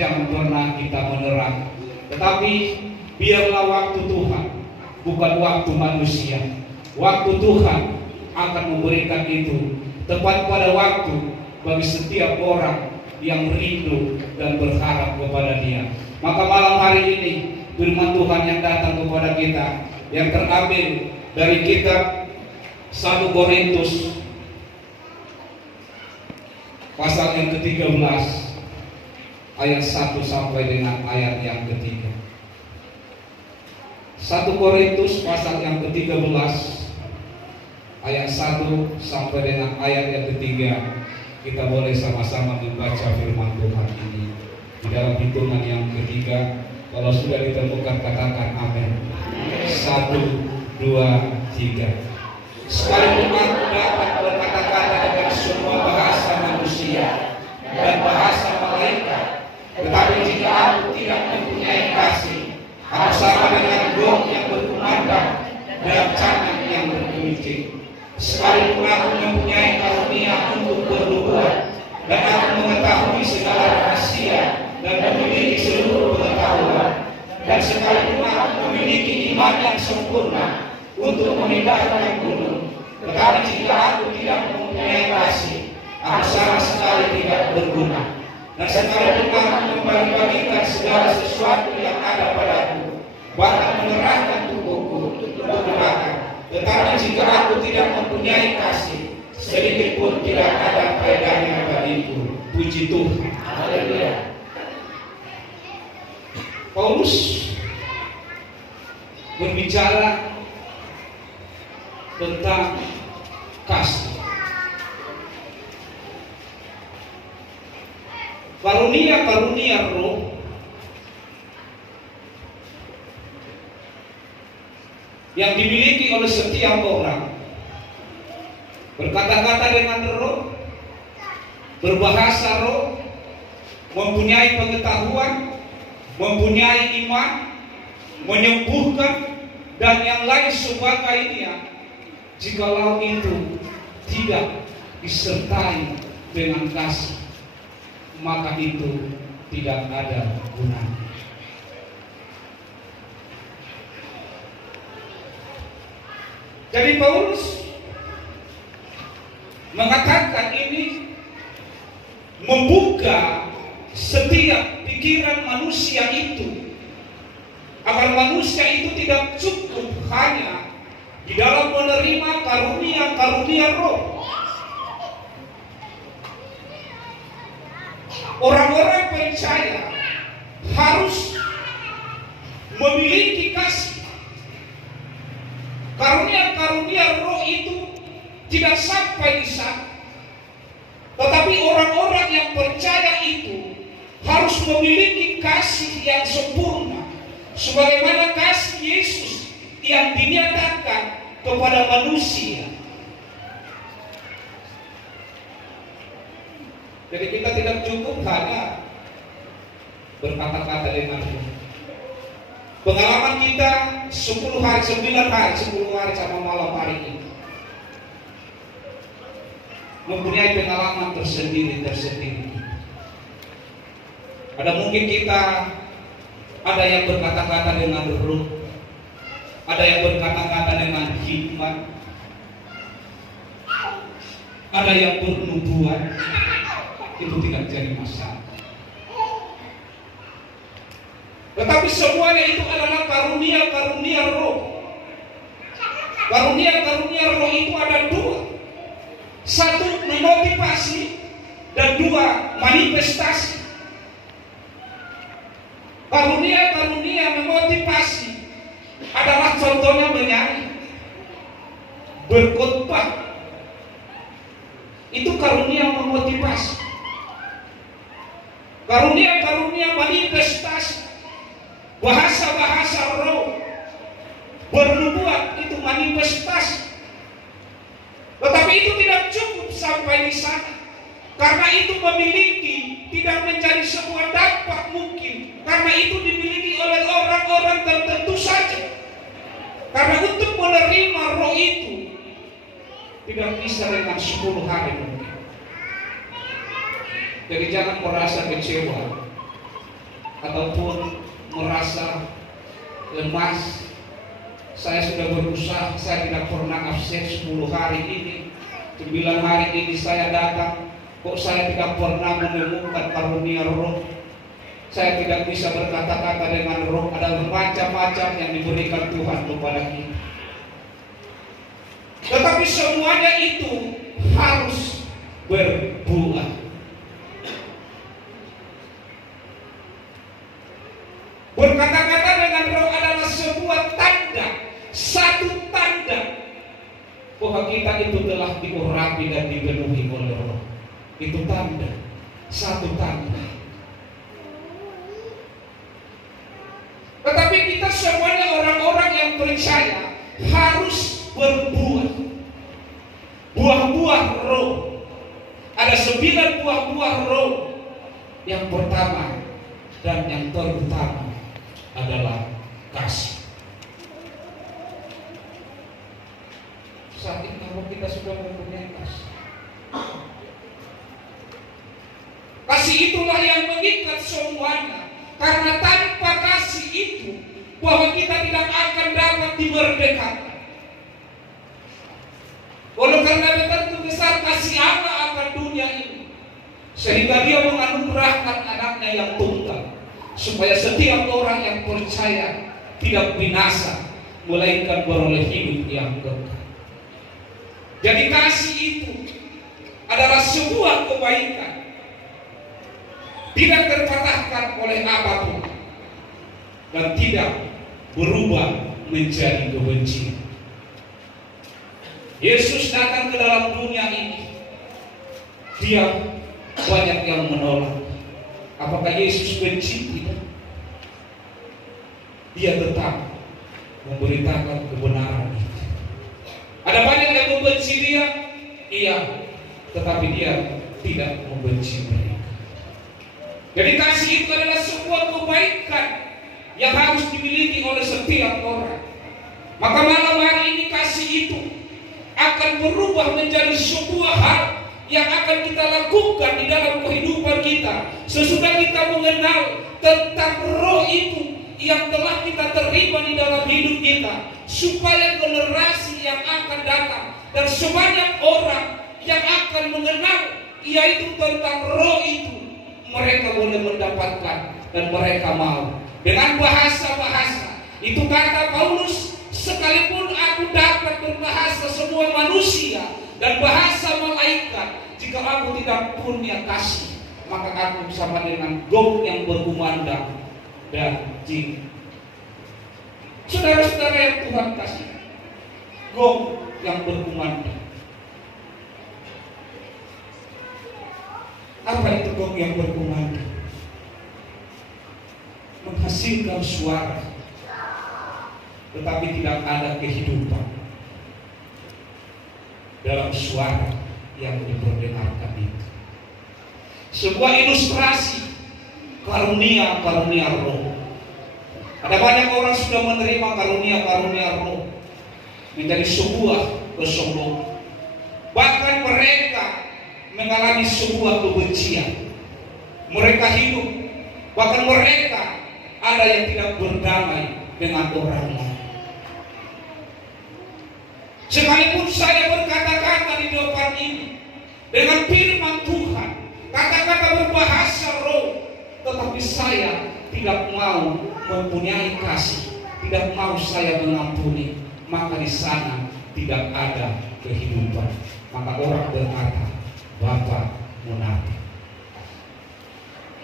jangan pernah kita menerang. Tetapi biarlah waktu Tuhan, bukan waktu manusia. Waktu Tuhan akan memberikan itu tepat pada waktu bagi setiap orang yang rindu dan berharap kepada Dia. Maka malam hari ini firman Tuhan yang datang kepada kita yang terambil dari kitab 1 Korintus pasal yang ke-13 ayat 1 sampai dengan ayat yang ketiga. 1 Korintus pasal yang ke-13 ayat 1 sampai dengan ayat yang ketiga. Kita boleh sama-sama membaca firman Tuhan ini di dalam hitungan yang ketiga. Kalau sudah ditemukan katakan amin. 1, 2, 3. Sekalipun aku dapat berkata-kata dengan semua bahasa manusia dan bahasa malaikat, tetapi jika aku tidak mempunyai kasih, aku sama dengan gong yang berkumandang dan canang yang bergemiting. Sekalipun aku mempunyai karunia untuk bernubuat dan aku mengetahui segala rahasia dan memiliki seluruh pengetahuan, dan sekalipun aku memiliki iman yang sempurna untuk memindahkan gunung, tetapi jika aku tidak mempunyai kasih, aku sama sekali tidak berguna. Dan sekalipun aku membagi-bagikan segala sesuatu yang ada padaku, bahkan menyerahkan tubuhku untuk dimakan, tetapi jika aku tidak mempunyai kasih, sedikit pun tidak ada faedahnya bagiku. Puji Tuhan. Haleluya. Paulus berbicara tentang kasih. Karunia-karunia roh yang dimiliki oleh setiap orang. Berkata-kata dengan roh, berbahasa roh, mempunyai pengetahuan, mempunyai iman, menyembuhkan, dan yang lain sebagainya. Jikalau itu tidak disertai dengan kasih, maka itu tidak ada gunanya. Jadi Paulus mengatakan ini membuka setiap pikiran manusia itu, agar manusia itu tidak cukup hanya di dalam menerima karunia-karunia roh. Orang-orang percaya harus memiliki kasih. Karunia-karunia roh itu tidak sampai di sana. Tetapi orang-orang yang percaya itu harus memiliki kasih yang sempurna, sebagaimana kasih Yesus yang dinyatakan kepada manusia. Jadi kita tidak cukup hanya berkata-kata dengan pengalaman kita 10 hari, 9 hari sama malam hari ini, mempunyai pengalaman tersendiri. Ada mungkin kita ada yang berkata-kata dengan roh, ada yang berkata-kata dengan hikmat, ada yang bernubuat. Itu tidak jadi masalah. Tetapi semuanya itu adalah karunia-karunia roh. Karunia-karunia roh itu ada dua. Satu memotivasi dan dua manifestasi. Karunia-karunia memotivasi adalah contohnya menyanyi, berkhotbah. Itu karunia memotivasi. Karunia-karunia manifestasi, bahasa-bahasa roh, bernubuat, itu manifestasi. Tetapi itu tidak cukup sampai di sana, karena itu tidak menjadi sebuah dampak mungkin, karena itu dimiliki oleh orang-orang tertentu saja. Karena untuk menerima roh itu tidak bisa dengan 10 hari mungkin. Jadi jangan merasa kecewa ataupun merasa lemas. Saya sudah berusaha, saya tidak pernah absen 10 hari ini, 9 hari ini saya datang, kok saya tidak pernah menemukan karunia roh. Saya tidak bisa berkata-kata dengan roh. Ada macam-macam yang diberikan Tuhan kepada kita. Tetapi semuanya itu harus berbuah. Berkata-kata dengan roh adalah sebuah tanda, satu tanda bahwa kita itu telah diurapi dan dipenuhi oleh roh. Itu tanda, satu tanda. Tetapi kita semuanya orang-orang yang percaya harus berbuah. Buah-buah roh. Ada 9 buah-buah roh. Yang pertama dan yang terutama adalah kasih. Saat ini kalau kita sudah mempunyai kasih, kasih itulah yang mengikat semuanya. Karena tanpa kasih itu, bahwa kita tidak akan dapat dimerdekakan. Oleh karena begitu besar kasih Allah akan dunia ini, sehingga Dia menganugerahkan anaknya yang tunggal, supaya setiap orang yang percaya tidak binasa, melainkan beroleh hidup yang kekal. Jadi kasih itu adalah sebuah kebaikan, tidak terpatahkan oleh apapun, dan tidak berubah menjadi kebencian. Yesus datang ke dalam dunia ini, Dia banyak yang menolak. Apakah Yesus benci? Tidak. Dia tetap memberitakan kebenaran itu. Ada banyak yang membenci Dia, iya, tetapi Dia tidak membenci mereka. Jadi kasih itu adalah sebuah kebaikan yang harus dimiliki oleh setiap orang. Maka malam hari ini kasih itu akan berubah menjadi sebuah hal yang akan kita lakukan di dalam kehidupan kita sesudah kita mengenal tentang roh itu yang telah kita terima di dalam hidup kita, supaya generasi yang akan datang dan sebanyak orang yang akan mengenal yaitu tentang roh itu, mereka boleh mendapatkan dan mereka mau dengan bahasa-bahasa. Itu kata Paulus, sekalipun aku dapat berbahasa semua manusia dan bahasa malaikat, jika aku tidak punya kasih, maka aku sama dengan gong yang berkumandang dan jin. Saudara-saudara yang Tuhan kasih, gong yang berkumandang. Apa itu gong yang berkumandang? Menghasilkan suara, tetapi tidak ada kehidupan dalam suara yang diperdengarkan itu. Sebuah ilustrasi karunia-karunia roh. Ada banyak orang sudah menerima karunia-karunia roh menjadi sebuah kesombongan. Bahkan mereka mengalami sebuah kebencian. Mereka hidup, bahkan mereka ada yang tidak berdamai dengan orang lain. Sekalipun saya berkata-kata di depan ini dengan firman Tuhan, kata-kata berbahasa roh, tetapi saya tidak mau mempunyai kasih, tidak mau saya mengampuni, maka di sana tidak ada kehidupan. Maka orang berkata, Bapak munafik.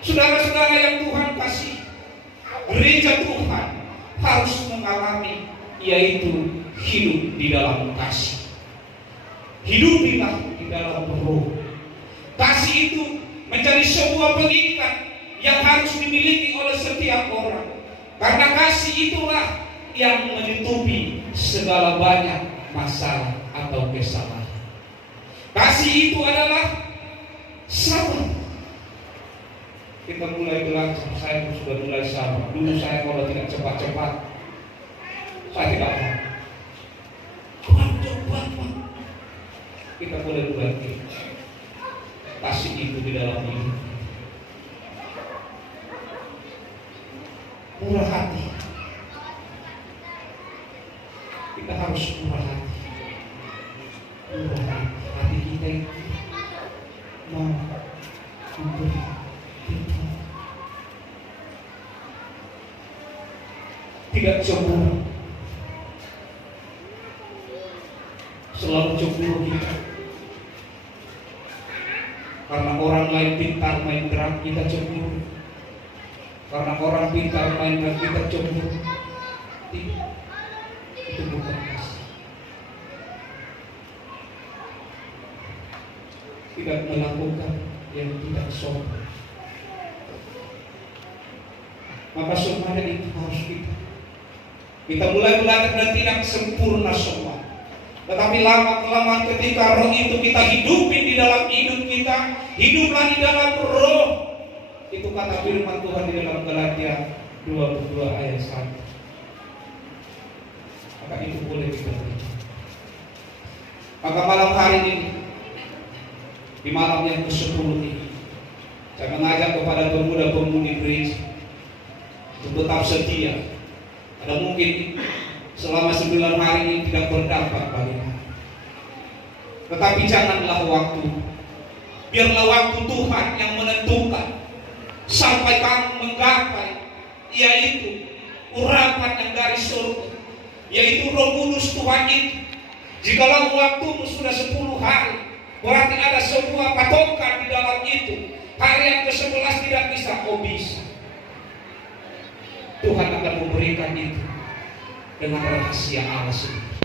Saudara-saudara yang Tuhan kasih, gereja Tuhan harus mengalami yaitu hidup di dalam kasih. Hidupilah di dalam roh. Kasih itu menjadi sebuah pengikat yang harus dimiliki oleh setiap orang. Karena kasih itulah yang menutupi segala banyak masalah atau kesalahan. Kasih itu adalah sabar. Kita mulai belajar, saya sudah mulai sabar. Dulu saya kalau tidak cepat-cepat, saya tidak mau. Cepat, kita boleh mulai kasih itu di dalam hidup. murah hati. Kita harus murah hati. Murah hati. Hati kita itu mau memberi kita. Tidak cemburu. Selalu cemburu kita. Karena orang lain pintar main drum, kita cemburu. Karena orang pintar main drum, kita cemburu. Tidak. Itu bukan kasih. Tidak melakukan yang tidak sopan. Maka semuanya itu harus kita mulai belajar dan tidak sempurna semua. Tetapi lama-kelamaan ketika roh itu kita hidupin di dalam hidup kita, hiduplah di dalam roh. Itu kata firman Tuhan di dalam Galatia 22 ayat 1. Maka itu boleh kita berikan. Maka malam hari ini, di malam yang ke-10 ini, saya mengajak kepada pemuda-pemudi gereja untuk tetap setia. Ada mungkin selama 9 hari ini tidak berdampak bagimu, tetapi janganlah waktu. Biarlah waktu Tuhan yang menentukan sampai kamu menggapai, yaitu urapan yang dari surga, yaitu Roh Kudus Tuhan itu. Jikalau waktumu sudah 10 hari, berarti ada sebuah patokan di dalam itu. Hari yang ke-11 tidak bisa, kau bisa. Tuhan akan memberikan itu dengan rahasia Allah sendiri,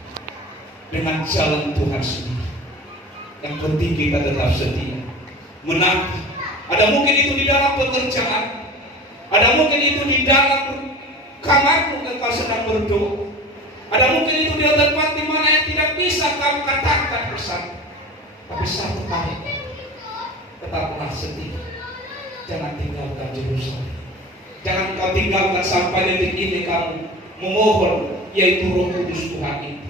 dengan jalan Tuhan sendiri. Yang penting kita tetap setia, menanti. Ada mungkin itu di dalam pekerjaan, ada mungkin itu di dalam kamarmu engkau sedang berdoa, ada mungkin itu di tempat di mana yang tidak bisa kamu katakan bersama. Tapi satu kali, tetaplah setia. Jangan tinggalkan Yerusalem. Jangan kau tinggalkan sampai detik ini kamu memohon, yaitu Roh Kudus Tuhan itu.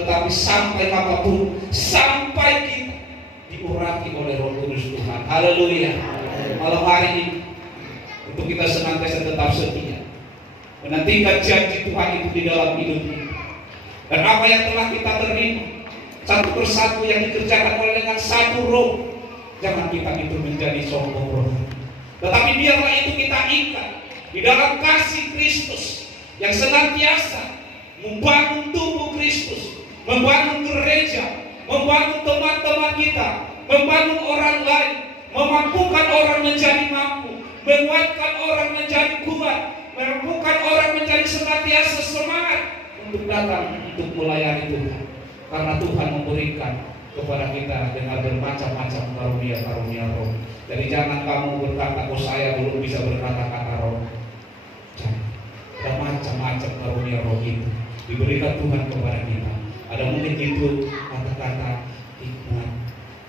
Tetapi sampai kapanpun, sampai kita diurapi oleh Roh Kudus Tuhan. Haleluya. Malam hari ini, untuk kita senantiasa tetap setia, menantikan janji Tuhan itu di dalam hidup kita. Dan apa yang telah kita terima, satu persatu yang dikerjakan oleh dengan satu roh, jangan kita itu menjadi sombong roh. Tetapi biarlah itu kita ikat di dalam kasih Kristus yang senantiasa membangun tubuh Kristus, membangun gereja, membangun teman-teman kita, membangun orang lain, memampukan orang menjadi mampu, menguatkan orang menjadi kuat, memampukan orang menjadi senantiasa semangat untuk datang untuk melayani Tuhan. Karena Tuhan memberikan kepada kita dengan bermacam-macam karunia-karunia roh. Jadi jangan kamu berkata, oh saya belum bisa berkata-kata roh. Jangan. Ada macam-macam karunia roh itu diberikan Tuhan kepada kita. Ada mungkin itu kata-kata hikmat,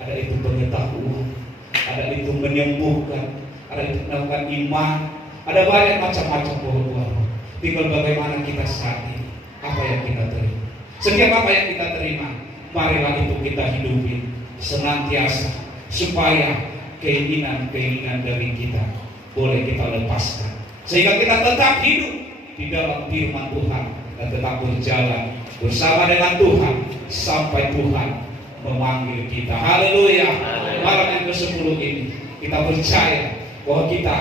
ada itu pengetahuan, ada itu menyembuhkan, ada itu melakukan iman, ada banyak macam-macam buah-buah. Tinggal bagaimana kita saat ini, apa yang kita terima. Setiap apa yang kita terima, marilah itu kita hidupi senantiasa, supaya keinginan-keinginan dari kita boleh kita lepaskan, sehingga kita tetap hidup di dalam firman Tuhan dan tetap berjalan bersama dengan Tuhan sampai Tuhan memanggil kita. Haleluya. Malam yang ke-10 ini kita percaya bahwa kita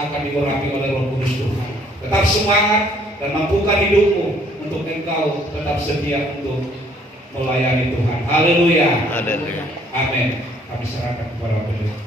akan diurapi oleh Roh Kudus Tuhan. Tetap semangat dan mampukan hidupmu untuk engkau tetap setia untuk melayani Tuhan. Haleluya. Amin. Kami serahkan kepada Tuhan.